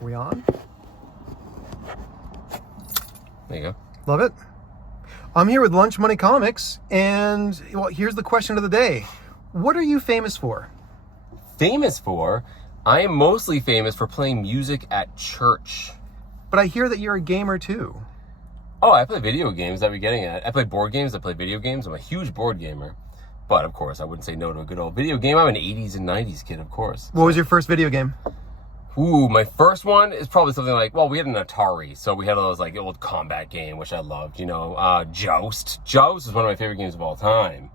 Are we on? There you go. Love it. I'm here with LunchMoneyComics, and well, here's the question of the day. What are you famous for? Famous for? I am mostly famous for playing music at church. But I hear that you're a gamer too. Oh, I play video games. That we're getting at. I play board games. I play video games. I'm a huge board gamer. But, of course, I wouldn't say no to a good old video game. I'm an 80s and 90s kid, of course. What was your first video game? Ooh, my first one is probably something like, well, we had an Atari, so we had all those like old combat game, which I loved, Joust. Joust is one of my favorite games of all time.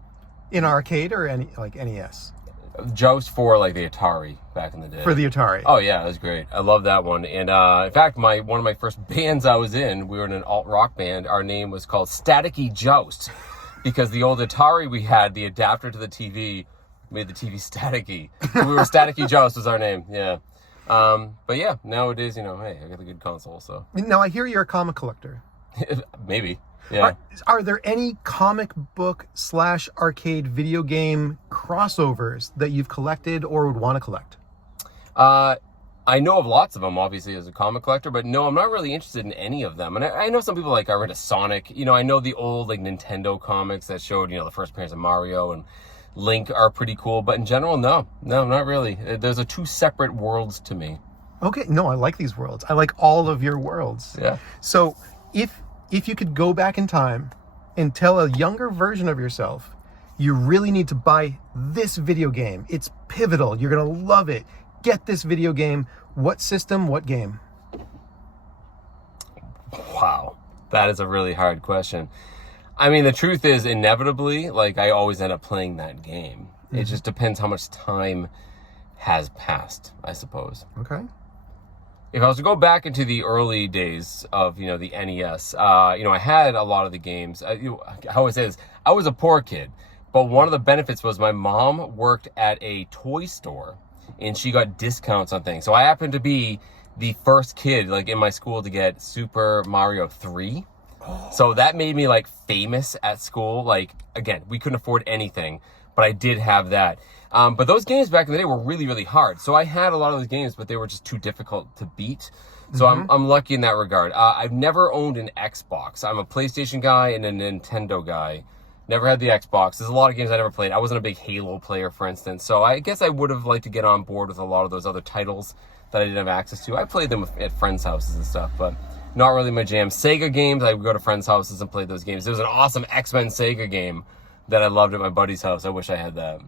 In arcade or NES? Joust for like the Atari back in the day. For the Atari. Oh yeah, it was great. I love that one. And in fact, one of my first bands I was in, we were in an alt rock band. Our name was called Staticky Joust because the old Atari we had, the adapter to the TV made the TV staticky. So we were Staticky Joust was our name. Yeah. But yeah, nowadays, hey, I got a good console, so. Now I hear you're a comic collector. Maybe. Yeah. Are there any comic book / arcade video game crossovers that you've collected or would want to collect? I know of lots of them, obviously, as a comic collector, but no, I'm not really interested in any of them. And I know some people are into Sonic. I know the old Nintendo comics that showed, the first appearance of Mario and Link are pretty cool, but in general, no, not really. Those are two separate worlds to me. Okay, no, I like these worlds. I like all of your worlds. Yeah. So if you could go back in time and tell a younger version of yourself, you really need to buy this video game. It's pivotal. You're going to love it. Get this video game. What system, what game? Wow. That is a really hard question. I mean, the truth is, inevitably, I always end up playing that game. Mm-hmm. It just depends how much time has passed, I suppose. Okay. If I was to go back into the early days of, the NES, I had a lot of the games. I always say this, I was a poor kid, but one of the benefits was my mom worked at a toy store, and she got discounts on things. So I happened to be the first kid, in my school to get Super Mario 3. So that made me famous at school. Again, we couldn't afford anything, but I did have that. But those games back in the day were really, really hard. So I had a lot of those games, but they were just too difficult to beat. So I'm lucky in that regard. I've never owned an Xbox. I'm a PlayStation guy and a Nintendo guy. Never had the Xbox. There's a lot of games I never played. I wasn't a big Halo player, for instance. So I guess I would have liked to get on board with a lot of those other titles that I didn't have access to. I played them at friends' houses and stuff, but not really my jam. Sega games, I would go to friends' houses and play those games. There was an awesome X-Men Sega game that I loved at my buddy's house. I wish I had that.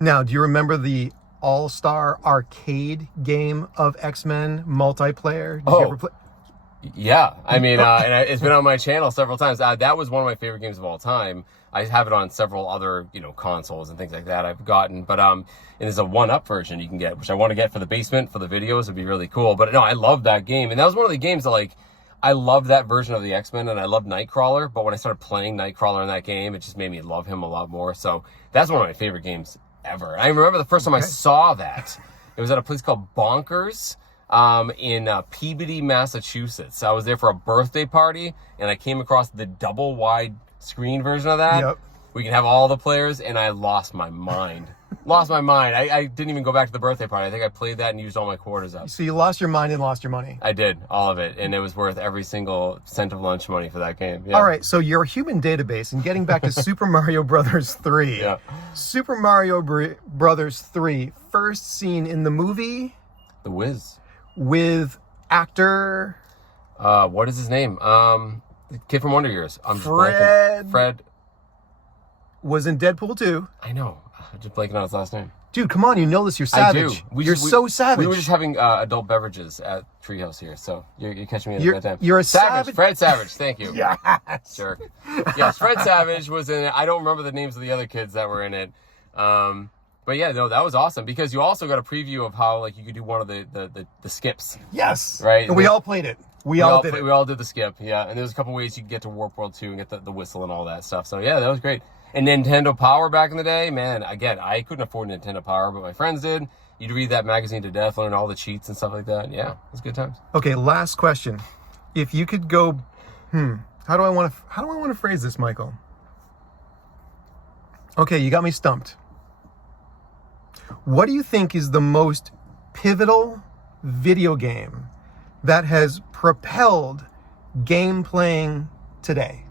Now, do you remember the All-Star arcade game of X-Men multiplayer? Did you ever play? Yeah. I mean, and it's been on my channel several times. That was one of my favorite games of all time. I have it on several other, consoles and things like that I've gotten. But and there's a 1-up version you can get, which I want to get for the basement, for the videos. It'd be really cool. But no, I love that game. And that was one of the games that, I loved that version of the X-Men, and I loved Nightcrawler. But when I started playing Nightcrawler in that game, it just made me love him a lot more. So that's one of my favorite games ever. I remember the first time I saw that. It was at a place called Bonkers in Peabody, Massachusetts. I was there for a birthday party, and I came across the double wide screen version of that. Yep. We can have all the players, and I lost my mind. I didn't even go back to the birthday party. I think I played that and used all my quarters up. So you lost your mind and lost your money. I did, all of it, and it was worth every single cent of lunch money for that game. Yeah. All right, so you're a human database, and getting back to Super Mario Brothers 3. Yeah. Super Mario Brothers 3, first seen in the movie? The Wiz. With actor... what is his name? The kid from Wonder Years. Fred. Was in Deadpool 2. I know. I'm just blanking on his last name. Dude, come on, you know this. You're savage. I do. You're so savage. We were just having adult beverages at Treehouse here, so you're catching me at that time. You're a savage. Fred Savage, thank you. Yes. Jerk. Yes, Fred Savage was in it. I don't remember the names of the other kids that were in it. But yeah, no, that was awesome because you also got a preview of how you could do one of the skips. Yes. Right? And we all played it. We all did it. We all did the skip, yeah. And there was a couple ways you could get to Warp World 2 and get the whistle and all that stuff. So yeah, that was great. And Nintendo Power back in the day, man, again, I couldn't afford Nintendo Power, but my friends did. You'd read that magazine to death, learn all the cheats and stuff like that. Yeah, it was good times. Okay, last question. If you could go, how do I want to phrase this, Michael? Okay, you got me stumped. What do you think is the most pivotal video game that has propelled game playing today?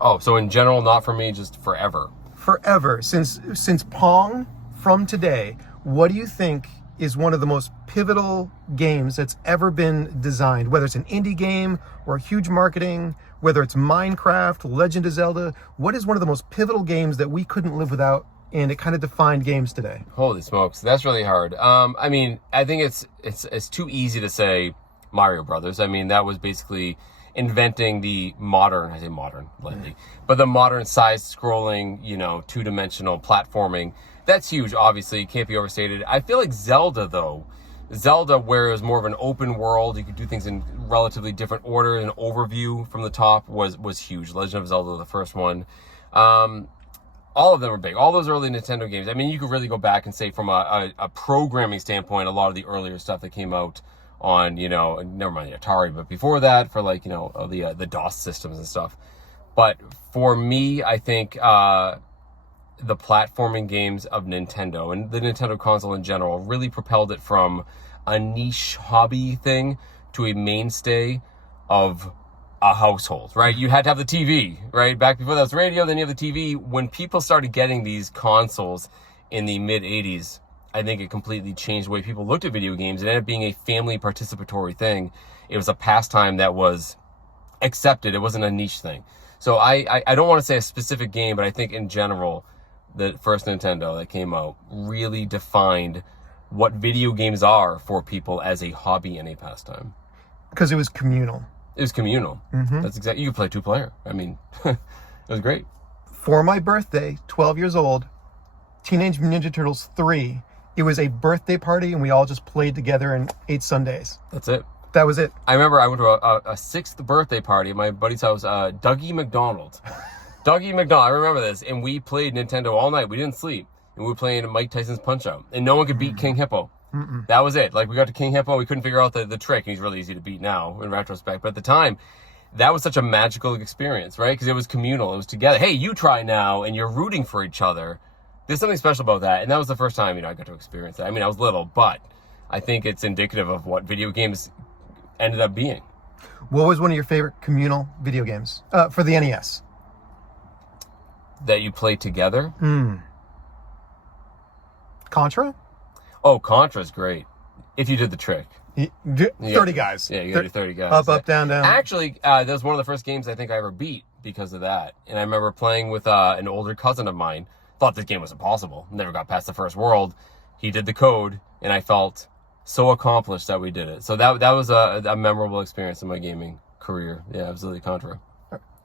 Oh, so in general, not for me, just forever. Forever, since Pong, from today, what do you think is one of the most pivotal games that's ever been designed? Whether it's an indie game or huge marketing, whether it's Minecraft, Legend of Zelda, what is one of the most pivotal games that we couldn't live without, and it kind of defined games today? Holy smokes, that's really hard. I mean, I think it's too easy to say Mario Brothers. I mean, that was basically inventing the modern, I say modern, lightly, but the modern side-scrolling, two-dimensional platforming. That's huge, obviously, can't be overstated. I feel like Zelda, though, where it was more of an open world, you could do things in relatively different order, an overview from the top was huge. Legend of Zelda, the first one. All of them were big. All those early Nintendo games. I mean, you could really go back and say from a programming standpoint, a lot of the earlier stuff that came out on, never mind the Atari, but before that, for like, the DOS systems and stuff. But for me, I think the platforming games of Nintendo and the Nintendo console in general really propelled it from a niche hobby thing to a mainstay of a household, right? You had to have the TV, right? Back before that was radio, then you have the TV. When people started getting these consoles in the mid-'80s, I think it completely changed the way people looked at video games. It ended up being a family participatory thing. It was a pastime that was accepted. It wasn't a niche thing. So I don't want to say a specific game, but I think in general, the first Nintendo that came out really defined what video games are for people as a hobby and a pastime. Because it was communal. It was communal. Mm-hmm. That's exactly. You could play 2-player. I mean, it was great. For my birthday, 12 years old, Teenage Mutant Ninja Turtles 3, it was a birthday party, and we all just played together and ate sundaes. That's it. That was it. I remember I went to a 6th birthday party at my buddy's house, Dougie McDonald. Dougie McDonald, I remember this, and we played Nintendo all night. We didn't sleep, and we were playing Mike Tyson's Punch-Out, and no one could beat King Hippo. Mm-mm. That was it. Like, we got to King Hippo, we couldn't figure out the trick, and he's really easy to beat now, in retrospect. But at the time, that was such a magical experience, right? Because it was communal, it was together. Hey, you try now, and you're rooting for each other. There's something special about that, and that was the first time, I got to experience that. I mean, I was little, but I think it's indicative of what video games ended up being. What was one of your favorite communal video games for the NES? That you play together? Contra? Oh, Contra's great. If you did the trick. 30 guys. Yeah, you got your 30 guys. Up, down, down. Actually, that was one of the first games I think I ever beat because of that. And I remember playing with an older cousin of mine. Thought this game was impossible. Never got past the first world. He did the code, and I felt so accomplished that we did it. So that was a memorable experience in my gaming career. Yeah, absolutely Contra.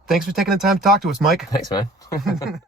Thanks for taking the time to talk to us, Mike. Thanks, man.